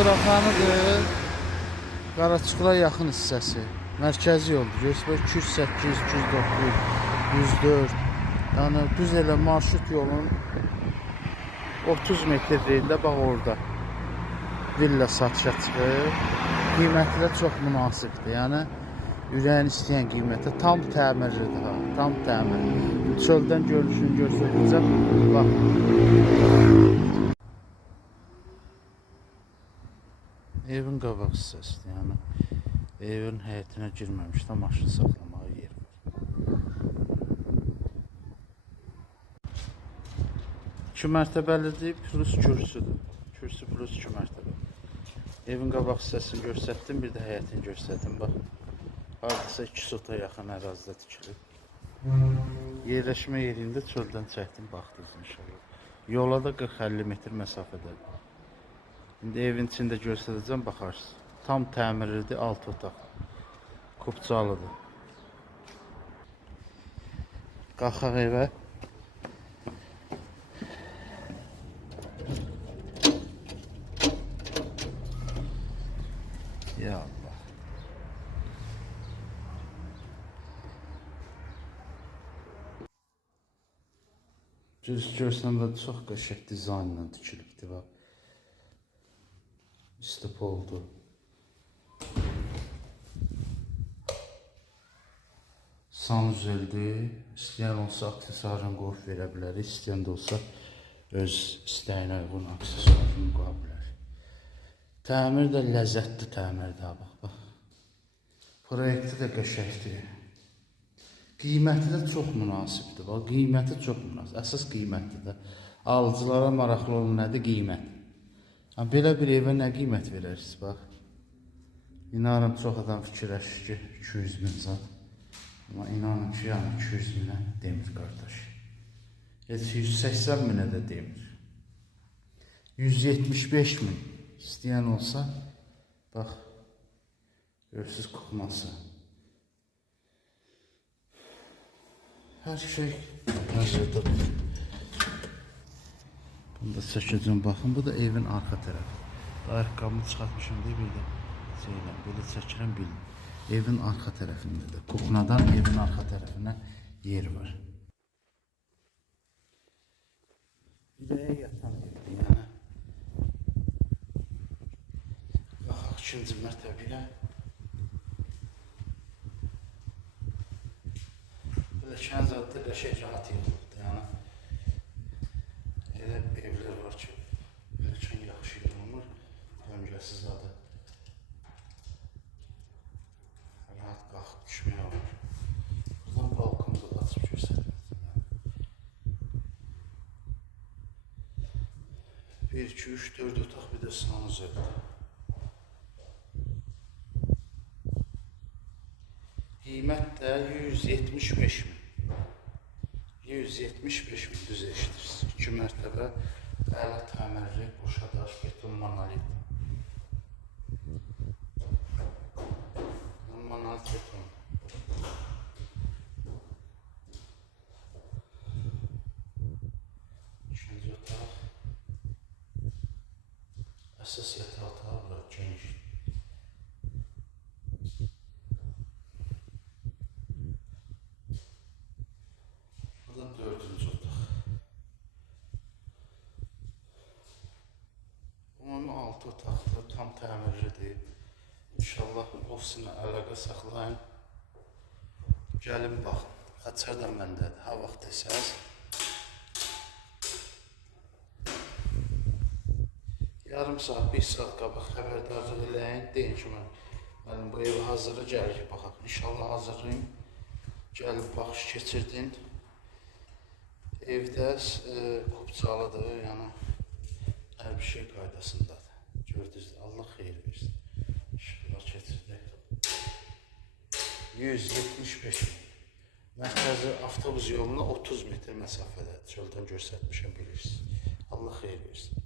Suraxanıdır. Qaraçıqlara yaxın hissəsi. Mərkəzi yoldur. 208, 209, 104. Yəni düz elə marşrut yolun 30 metrliyində bax orada villa satışa çıxır. Qiyməti də çox münasibdir. Yəni ürəyin istəyən qiymətə tam təmirlidir ha. Tam təmirli. Çöldən görünüşünü göstərəcəm. Bax. Evin qabaq hissəsidir. Yəni evin həyətinə girməmişdə maşın saxlamağa yer var. 2 mərtəbəlidir, plus kürsüdür. Kürsü plus 2 mərtəbə. Evin qabaq hissəsini göstərdim, bir də həyətini göstərdim. Bax, hardasa 2 sota yaxın ərazidə tikilib. Yerləşmə yerində çöldən çəkdim, baxdınız inşallah. Yola da 40-50 metr məsafədə. İndi evin içində göstərəcəm, baxarsınız. Tam təmirlidir, 6 otaq. Kupçalıdır. Qalxaq evə. Ya Allah. Görsəm də çox qəşəng dizaynla tikilibdir. Bax. Üstü oldu. Sanuzeldir. İstəyən olsa aksesuarını qoyub verə bilər. İstəyən də olsa öz istəyinə uyğun aksesuarını qoya bilər. Təmir də ləzzətli təmirdir. Bax. Proyekti də qəşəngdir. Qiyməti də çox münasibdir. Bax, qiyməti çox münasib. Əsas qiymətdir də. Alıcılara maraqlı olan nədir? Qiymət. Belə bir evə nə qiymət verərsiniz? Bax. İnanın çox adam fikirləşir ki, 200 min zat. Amma inanın ki, yəni 200 minə demir qardaş. Heç 180 minə də demir. 175 min istəyən olsa, bax, görürsünüz kuxması. Hər şey hazırdadır. Bunu da çəkəcəm, baxın, bu da evin arxa tərəfi. Ayaqqabımı çıxartmışım deyə bir də şeylə, belə çəkirəm bilin. Evin arxa tərəfindədir. Kuxnadan evin arxa tərəfinə yer var. Ürəyə yatan evdir, yəni. Baxaq, 2-ci mərtəbəyə. Belə Kənzadda qəşəng rahat yoldur, yəni. Elə evlər var ki, ölkən yaxşı yolunur, döngəsiz adı. Rahat qalxıb düşməyə olur. Buradan balkonu da açıb göstərdim. 1, 2, 3, 4 otaq bir də sanuzeldir. Qiymət də 175 min. 175 min düz eşidirsiniz. 2 mərtəbə, əla təmirli, boşa daş, beton monolit. Monolit beton. İkinci otaq. Əsas yatağı otağı bura geniş. Burada 4-cü otaq. Ümumi 6 otaqdır, tam təmirlidir. İnşallah ofisinə əlaqə saxlayın. Gəlin baxın. Xəçər də məndədir. Ha vaxt desəz. Yarım saat, 1 saat qabaq xəbərdarlıq eləyin. Deyin ki, mənim bu evi hazırı gəlir baxaq. İnşallah hazırlayın. Gəlin baxış keçirdin. Evdə kupçalıdır, yəni hər bir şey qaydasındadır. Gördünüz, Allah xeyir versin. İnşallah keçirdək. 175 min. Mərkəzi avtobus yoluna 30 metr məsafədə. Çöldən göstərmişəm, bilirsiniz. Allah xeyir versin.